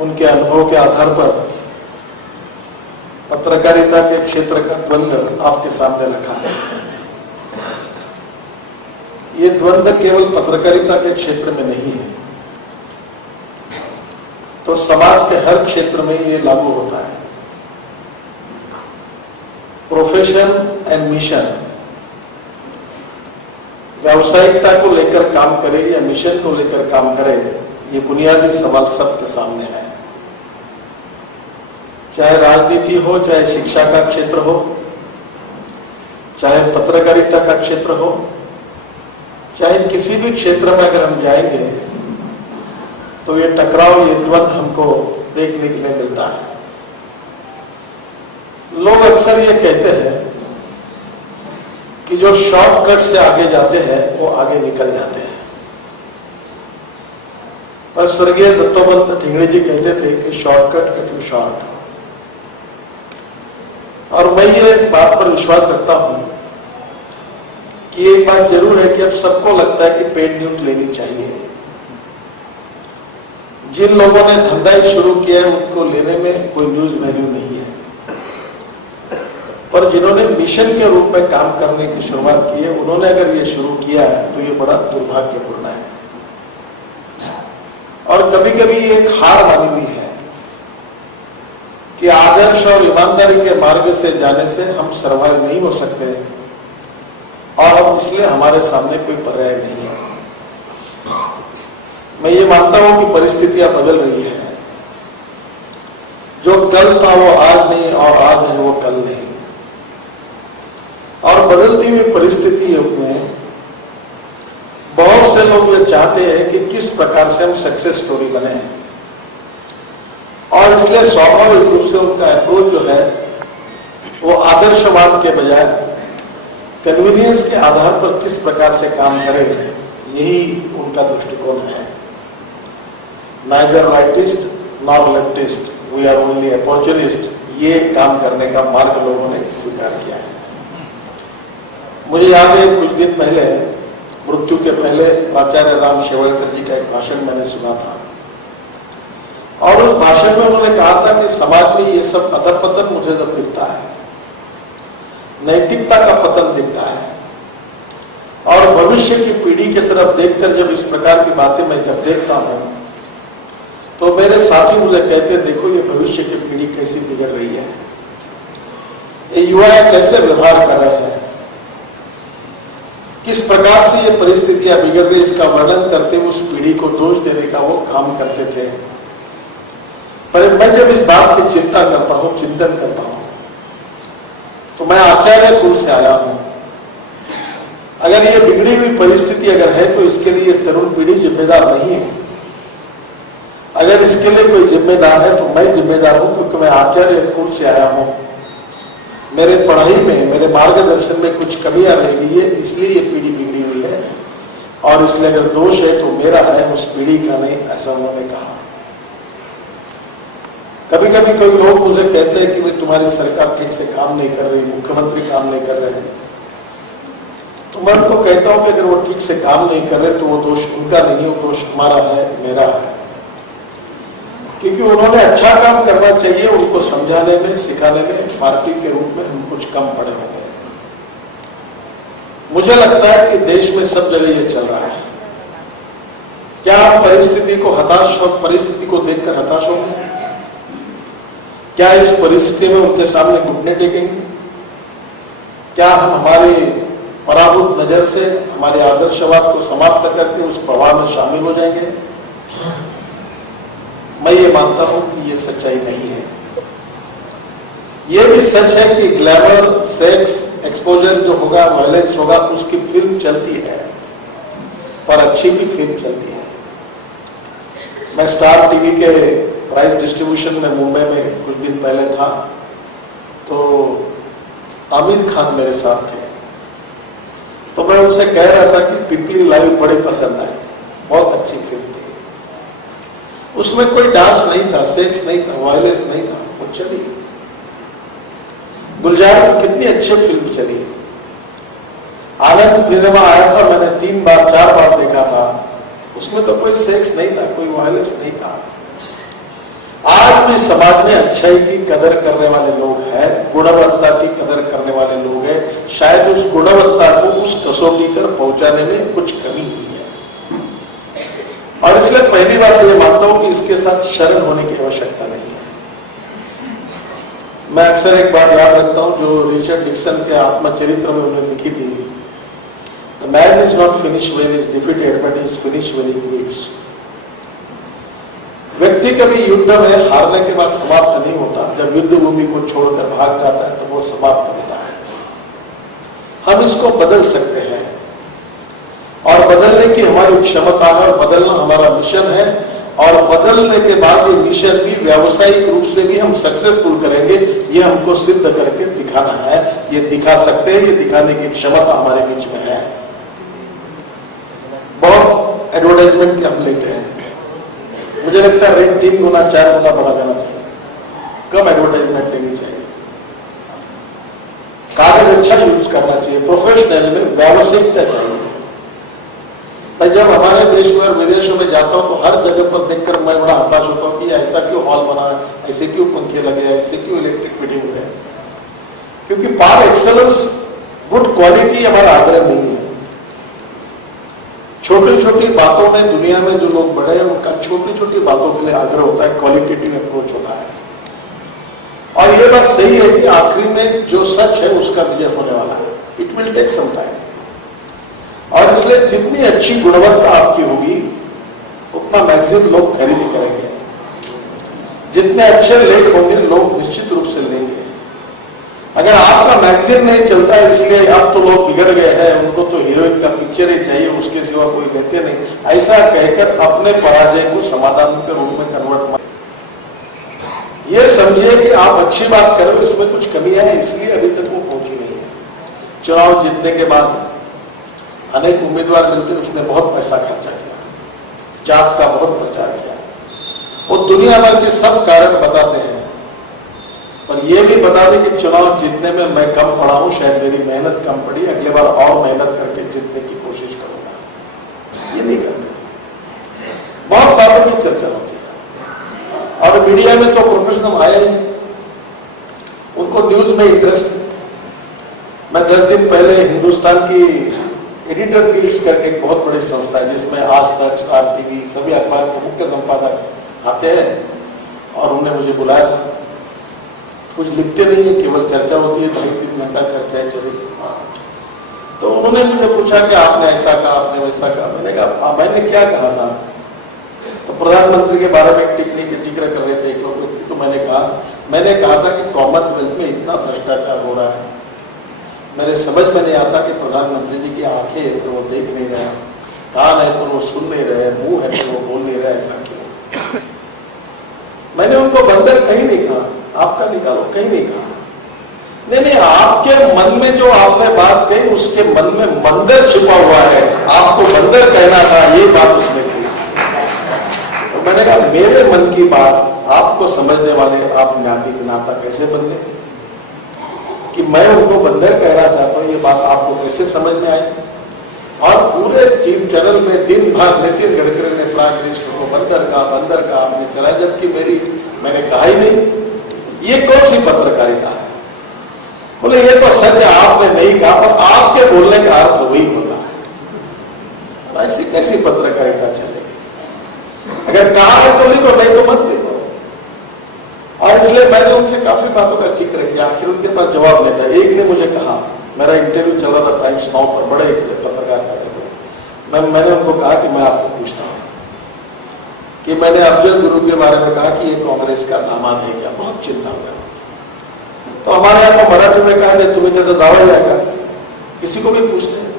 उनके अनुभव के आधार पर पत्रकारिता के क्षेत्र का द्वंद्व आपके सामने रखा है। ये द्वंद्व केवल पत्रकारिता के क्षेत्र में नहीं है, तो समाज के हर क्षेत्र में ये लागू होता है। प्रोफेशन एंड मिशन, व्यावसायिकता को लेकर काम करे या मिशन को लेकर काम करे, ये बुनियादी सवाल सबके सामने है। चाहे राजनीति हो, चाहे शिक्षा का क्षेत्र हो, चाहे पत्रकारिता का क्षेत्र हो, चाहे किसी भी क्षेत्र में अगर हम जाएंगे तो ये टकराव, ये द्वंद्व हमको देखने के लिए मिलता है। लोग अक्सर ये कहते हैं कि जो शॉर्टकट से आगे जाते हैं वो आगे निकल जाते हैं, पर स्वर्गीय दत्तोपंत ठेंगड़ी जी कहते थे कि शॉर्टकट कट यू शॉर्ट। और मैं ये बात पर विश्वास रखता हूं कि एक बात जरूर है कि अब सबको लगता है कि पेड न्यूज लेनी चाहिए। जिन लोगों ने धंधा शुरू किया है उनको लेने में कोई न्यूज वैल्यू नहीं है, पर जिन्होंने मिशन के रूप में काम करने की शुरुआत की है, उन्होंने अगर ये शुरू किया है तो ये बड़ा दुर्भाग्यपूर्ण है। और कभी कभी एक हार मानी हुई है कि आदर्श और ईमानदारी के मार्ग से जाने से हम सर्वाइव नहीं हो सकते, और अब इसलिए हमारे सामने कोई पर्याय नहीं है। मैं ये मानता हूं कि परिस्थितियां बदल रही हैं। जो कल था वो आज नहीं, और आज है वो कल नहीं। और बदलती हुई परिस्थितियों में बहुत से लोग ये चाहते हैं कि किस प्रकार से हम सक्सेस स्टोरी बने, और इसलिए स्वाभाविक रूप से उनका अप्रोच जो है वो आदर्शवाद के बजाय कन्वीनियंस के आधार पर किस प्रकार से काम करे, यही उनका दृष्टिकोण है। Neither rightist nor leftist, we are only opportunist, ये काम करने का मार्ग लोगों ने स्वीकार किया है। मुझे याद है कुछ दिन पहले, मृत्यु के पहले, आचार्य राम शेवाळकर जी का एक भाषण मैंने सुना था, और उस भाषण में उन्होंने कहा था कि समाज में ये सब अधपतन मुझे जब दिखता है, नैतिकता का पतन दिखता है, और भविष्य की पीढ़ी की तरफ देखकर जब इस प्रकार की बातें मैं जब देखता हूं तो मेरे साथी मुझे कहते हैं, देखो ये भविष्य की पीढ़ी कैसी बिगड़ रही है, ये युवा कैसे व्यवहार कर रहे हैं, किस प्रकार से ये परिस्थितियां बिगड़ रही, इसका वर्णन करते हुए उस पीढ़ी को दोष देने का वो काम करते थे। पर मैं जब इस बात की चिंता करता हूं, चिंतन करता हूं, तो मैं आचार्य कुल से आया हूं। अगर ये बिगड़ी हुई परिस्थिति अगर है तो इसके लिए तरुण पीढ़ी जिम्मेदार नहीं है। अगर इसके लिए कोई जिम्मेदार है तो मैं जिम्मेदार हूं, क्योंकि मैं आचार्य कुल से आया हूं। मेरे पढ़ाई में, मेरे मार्गदर्शन में कुछ कमियां रह गई है, इसलिए ये पीढ़ी बिगड़ी हुई है, और इसलिए अगर दोष है तो मेरा है, उस पीढ़ी का नहीं, ऐसा उन्होंने कहा। कभी कभी कोई लोग मुझे कहते हैं कि भाई तुम्हारी सरकार ठीक से काम नहीं कर रही, मुख्यमंत्री काम नहीं कर रहे हैं, तो मैं उनको कहता हूं कि अगर वो ठीक से काम नहीं कर रहे तो वो दोष उनका नहीं, वो दोष हमारा है, मेरा है, क्योंकि उन्होंने अच्छा काम करना चाहिए। उनको समझाने में, सिखाने में पार्टी के रूप में हम कुछ कम पड़े होंगे। मुझे लगता है कि देश में सब जगह ये चल रहा है। क्या हम परिस्थिति को हताश और परिस्थिति को देखकर हताश होंगे? क्या इस परिस्थिति में उनके सामने घुटने टेकेंगे? क्या हम हमारी पराभूत नजर से हमारे आदर्शवाद को समाप्त करके उस प्रवाह में शामिल हो जाएंगे? मैं ये मानता हूं कि ये सच्चाई नहीं है। ये भी सच है कि ग्लैमर, सेक्स, एक्सपोजर जो होगा, वायलेंस होगा, उसकी फिल्म चलती है, और अच्छी भी फिल्म चलती है। मैं स्टार टीवी के प्राइज डिस्ट्रीब्यूशन में मुंबई में कुछ दिन पहले था, तो आमिर खान मेरे साथ थे, तो मैं उनसे कह रहा था कि पिपली लाइव बड़े पसंद आए, बहुत अच्छी फिल्म थी। उसमें कोई डांस नहीं था, सेक्स नहीं था, वायलेंस नहीं था, वो चली। गुलजार की कितनी अच्छी फिल्म चली। आनंद सिनेमा आया था, मैंने 3 बार 4 बार देखा था, उसमें तो कोई सेक्स नहीं था, कोई वायलेंस नहीं था। आज भी समाज में अच्छाई की कदर करने वाले लोग हैं, गुणवत्ता की कदर करने वाले लोग हैं। शायद उस गुणवत्ता को उस कसौटी पर पहुंचाने में कुछ कमी हुई है, और इसलिए पहली बात ये मानता हूं कि इसके साथ शरण होने की आवश्यकता नहीं है। मैं अक्सर एक बात याद रखता हूं जो रिचर्ड निक्सन के आत्मचरित्र में उन्होंने लिखी थी, the man is not finish when is defeated but is finish when he quits. व्यक्ति कभी युद्ध में हारने के बाद समाप्त नहीं होता, जब युद्ध भूमि को छोड़कर भाग जाता है तो वो समाप्त होता है। हम इसको बदल सकते हैं, और बदलने की हमारी क्षमता है, और बदलना हमारा मिशन है, और बदलने के बाद ये मिशन भी व्यावसायिक रूप से भी हम सक्सेसफुल करेंगे। ये हमको सिद्ध करके दिखाना है, ये दिखा सकते हैं, ये दिखाने की क्षमता हमारे बीच में है। बहुत एडवर्टाइजमेंट हम लेते हैं, मुझे लगता है रेट 3 गुना 4 गुना बढ़ा जाना चाहिए, कम एडवर्टाइजमेंट लेनी चाहिए, कागज अच्छा यूज करना चाहिए, प्रोफेशनल में व्यावसायिकता चाहिए। तो जब हमारे देश में और विदेशों में जाता हूं तो हर जगह पर देखकर मैं बड़ा हताश होता हूं कि ऐसा क्यों हॉल बना है, ऐसे क्यों पंखे लगे हैं, ऐसे क्यों इलेक्ट्रिक फिटिंग है, क्योंकि पार एक्सेलेंस गुड क्वालिटी हमारा आग्रह नहीं है। छोटी छोटी बातों में दुनिया में जो लोग बड़े हैं उनका छोटी छोटी बातों के लिए आग्रह होता है, क्वालिटेटिव अप्रोच होता है। और ये बात सही है कि आखिरी में जो सच है उसका विजय होने वाला है, it will take some time. और इसलिए जितनी अच्छी गुणवत्ता आपकी होगी उतना मैगजीन लोग खरीदी करेंगे, जितने अच्छे लेख होंगे लोग निश्चित रूप से लेंगे। अगर आपका मैगजीन नहीं चलता है इसलिए अब तो लोग बिगड़ गए हैं, उनको तो हीरोइन का पिक्चर ही चाहिए, उसके सिवा कोई लेते नहीं, ऐसा कहकर अपने पराजय को समाधान के रूप में कन्वर्ट मत। ये समझिए कि आप अच्छी बात कर रहे हो, इसमें कुछ कमियां है, इसलिए अभी तक वो पहुंची नहीं है। चुनाव जीतने के बाद अनेक उम्मीदवार मिलते, उसने बहुत पैसा खर्चा किया, जात का बहुत प्रचार किया, वो दुनिया भर के सब कारण बताते हैं, पर यह भी बता दें कि चुनाव जीतने में मैं कम पड़ा हूं, शायद मेरी मेहनत कम पड़ी, अगली बार और मेहनत करके जीतने की कोशिश करूंगा। ये नहीं करते, बहुत बातों की चर्चा होती है, और मीडिया में तो प्रोफेशनल आया ही, उनको न्यूज में इंटरेस्ट है। मैं 10 दिन पहले हिंदुस्तान की एडिटर गिल्ड करके एक बहुत बड़ी संस्था है जिसमें आज तक, स्टार टीवी, सभी अखबार के मुख्य संपादक आते हैं, और उन्होंने मुझे बुलाया था। कुछ लिखते नहीं है, केवल चर्चा होती है, 2-3 घंटा चर्चा चली। तो उन्होंने मुझे पूछा कि आपने ऐसा कहा, आपने वैसा कहा। मैंने कहा मैंने क्या कहा था, तो प्रधानमंत्री के बारे में एक टिप्पणी का जिक्र कर रहे थे एक लोग, तो मैंने कहा था कि कॉमनवेल्थ में इतना भ्रष्टाचार हो रहा है, मेरे समझ में नहीं आता कि प्रधानमंत्री जी की आंखें है तो वो देख नहीं रहे, कान है तो वो सुन नहीं रहे, मुंह है तो वो बोल नहीं रहे, ऐसा क्यों? मैंने उनको बंदर कहीं नहीं कहा, आपका निकालो, कहीं नहीं कहा। नहीं, आपके मन में जो आपने बात कही उसके मन में मंदिर छिपा हुआ है, आपको बंदर कहना था, ये बात उसने कही। तो मैंने कहा मेरे मन की बात आपको समझने वाले आप न्यायिक नाता कैसे बदले कि मैं उनको बंदर कहना चाहता हूं, ये बात आपको कैसे समझ में आई? और पूरे टीवी चैनल में दिन भर नितिन गडकरी ने प्राइम मिनिस्टर को बंदर का आपने चला, जबकि मैंने कहा ही नहीं। ये कौन सी पत्रकारिता है? बोले ये तो सच है, आपने नहीं कहा, और आपके बोलने का अर्थ वही होता है। ऐसी कैसी पत्रकारिता चलेगी? अगर कहा है तो लिखो, नहीं तो मत लिखो। और इसलिए मैंने उनसे काफी बातों का जिक्र किया, आखिर उनके पास जवाब नहीं था। एक ने मुझे कहा, मेरा इंटरव्यू चल रहा था टाइम्स नाउ पर, बड़े पत्रकार कर रहे थे, मैंने उनको कहा कि मैं आपको पूछता हूँ कि मैंने अफजल गुरु के बारे में कहा कि ये कांग्रेस का दामाद है क्या? बहुत चिंता हुआ। तो हमारे यहाँ को मराठी में कहा जाए तुम्हें क्या दावा जाएगा, किसी को भी पूछते हैं।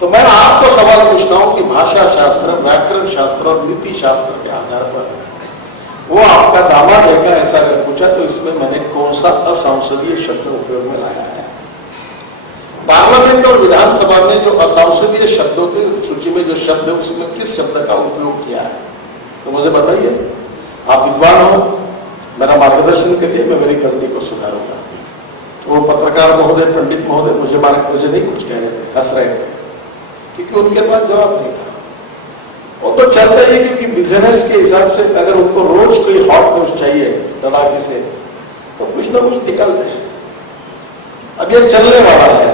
तो मैं आपको सवाल पूछता हूं कि भाषा शास्त्र, व्याकरण शास्त्र और नीति शास्त्र के आधार पर वो आपका दामाद है क्या? ऐसा अगर पूछा तो इसमें मैंने कौन सा असंसदीय शब्द उपयोग में लाया है? पार्लियामेंट और विधानसभा में जो असंसदीय शब्दों की सूची में जो शब्द है उसमें किस शब्द का उपयोग किया है? तो मुझे बताइए। आप विद्वान हो, मेरा मार्गदर्शन करिए, मैं मेरी गलती को सुधारूंगा। तो वो पत्रकार महोदय, पंडित महोदय मुझे नहीं कुछ कह रहे थे, हंस रहे थे, क्योंकि उनके पास जवाब नहीं था। वो तो चलता ही, क्योंकि बिजनेस के हिसाब से अगर उनको रोज कोई हॉट न्यूज चाहिए तड़ाके से, तो कुछ ना कुछ निकलते हैं। अब ये चलने वाला है,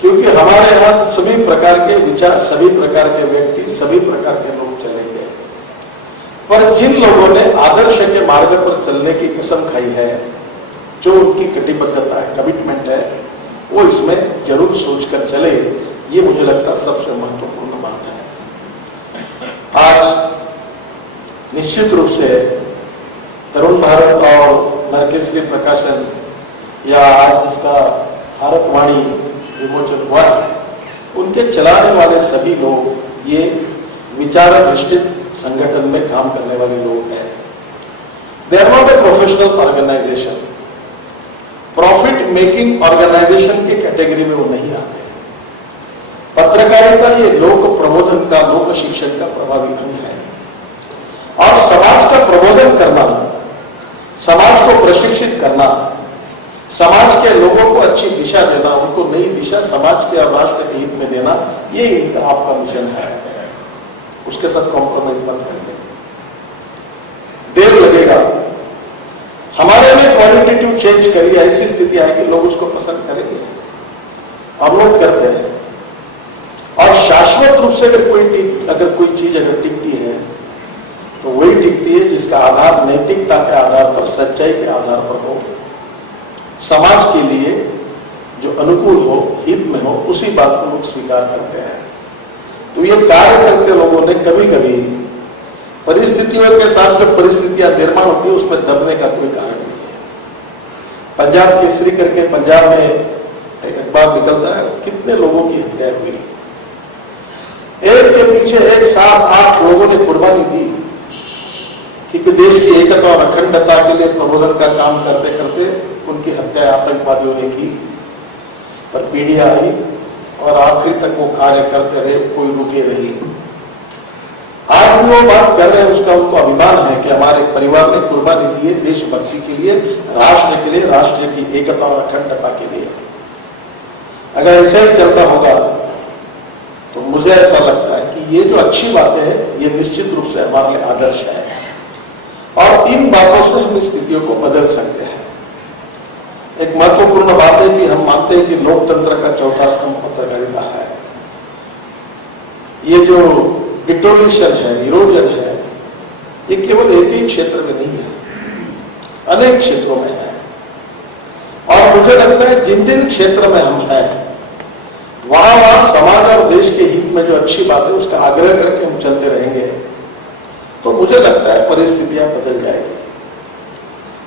क्योंकि हमारे यहाँ सभी प्रकार के विचार, सभी प्रकार के व्यक्ति, सभी प्रकार के लोग चलेंगे। पर जिन लोगों ने आदर्श के मार्ग पर चलने की कसम खाई है, जो उनकी कटिबद्धता है, कमिटमेंट है, वो इसमें जरूर सोचकर चले। ये मुझे लगता सबसे महत्वपूर्ण बात है। आज निश्चित रूप से तरुण भारत और नरकेसरी प्रकाशन या आज जिसका भारतवाणी विमोचन हुआ, उनके चलाने वाले सभी लोग ये विचाराधिष्ठित संगठन में काम करने वाले लोग हैं। They are not a professional organisation, profit making organisation की कैटेगरी में वो नहीं आते। पत्रकारिता ये लोक प्रबोधन का, लोक शिक्षण का प्रभावी अंग है। और समाज का प्रबोधन करना, समाज को प्रशिक्षित करना, समाज के लोगों को अच्छी दिशा देना, उनको नई दिशा समाज के और राष्ट्र के हित में देना, ये इनका आपका मिशन है। उसके साथ कॉम्प्रोमाइज मत करिए। देर लगेगा, हमारे लिए क्वालिटेटिव चेंज करिए, ऐसी स्थिति आए कि लोग उसको पसंद करेंगे। हम लोग करते हैं। और शाश्वत रूप से अगर कोई चीज अगर टिकती है तो वही टिकती है जिसका आधार नैतिकता के आधार पर, सच्चाई के आधार पर हो, समाज के लिए जो अनुकूल हो, हित में हो, उसी बात को लोग स्वीकार करते हैं। तो ये कार्य करते लोगों ने कभी कभी परिस्थितियों के साथ जो परिस्थितियां निर्माण होती है उसमें दबने का कोई कारण नहीं है। पंजाब केसरी करके पंजाब में एक अखबार निकलता है, कितने लोगों की हत्या हुई, एक के पीछे एक 7-8 लोगों ने कुर्बानी दी कि देश की एकता और अखंडता के लिए प्रबोधन का काम करते करते उनकी हत्या आतंकवादियों ने की। पर पीढ़ियां आई और आखिरी तक वो कार्य करते रहे, कोई रुके नहीं। आज भी वो बात कर रहे हैं, उसका उनको अभिमान है कि हमारे परिवार ने कुर्बानी दी है देशभक्ति के लिए, राष्ट्र के लिए, राष्ट्र की एकता और अखंडता के लिए। अगर ऐसा ही चलता होगा तो मुझे ऐसा लगता है कि ये जो अच्छी बातें हैं ये निश्चित रूप से हमारे लिए आदर्श है और इन बातों से हम स्थितियों को बदल सकते हैं। एक महत्वपूर्ण बात है कि हम मानते हैं कि लोकतंत्र का चौथा स्तंभ पत्रकारिता है। ये जो डिटोरेशन है, इरोजन है, ये केवल एक ही क्षेत्र में नहीं है, अनेक क्षेत्रों में है। और मुझे लगता है जिन जिन क्षेत्र में हम हैं वहां समाज और देश के हित में जो अच्छी बात है उसका आग्रह करके हम चलते रहेंगे तो मुझे लगता है परिस्थितियां बदल जाएगी।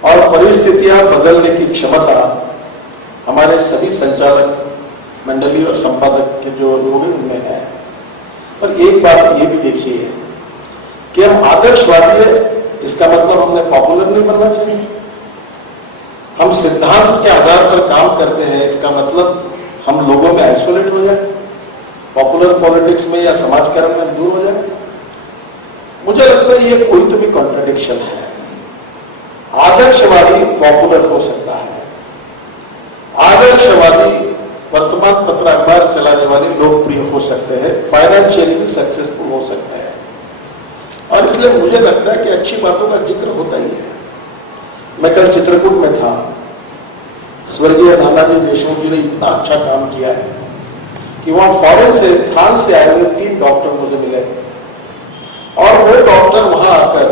और परिस्थितियां बदलने की क्षमता हमारे सभी संचालक मंडली और संपादक के जो लोग हैं उनमें है। पर एक बात ये भी देखिए कि हम आदर्शवादी है, इसका मतलब हमने पॉपुलर नहीं बनना चाहिए। हम सिद्धांत के आधार पर काम करते हैं, इसका मतलब हम लोगों में आइसोलेट हो जाए, पॉपुलर पॉलिटिक्स में या समाजकरण में दूर हो जाए। मुझे लगता है ये कोई तो भी कॉन्ट्रडिक्शन है। आदर्शवादी पॉपुलर हो सकता है, आदर्शवादी वर्तमान पत्र अखबार चलाने वाले लोकप्रिय हो सकते हैं, फाइनेंशियली भी सक्सेसफुल हो सकते हैं। और इसलिए मुझे लगता है कि अच्छी बातों का जिक्र होता ही है। मैं कल चित्रकूट में था, स्वर्गीय नानाजी देशमुख जी ने इतना अच्छा काम किया है कि वहां फॉरेन से, फ्रांस से आए हुए 3 डॉक्टर मुझे मिले और वो डॉक्टर वहां आकर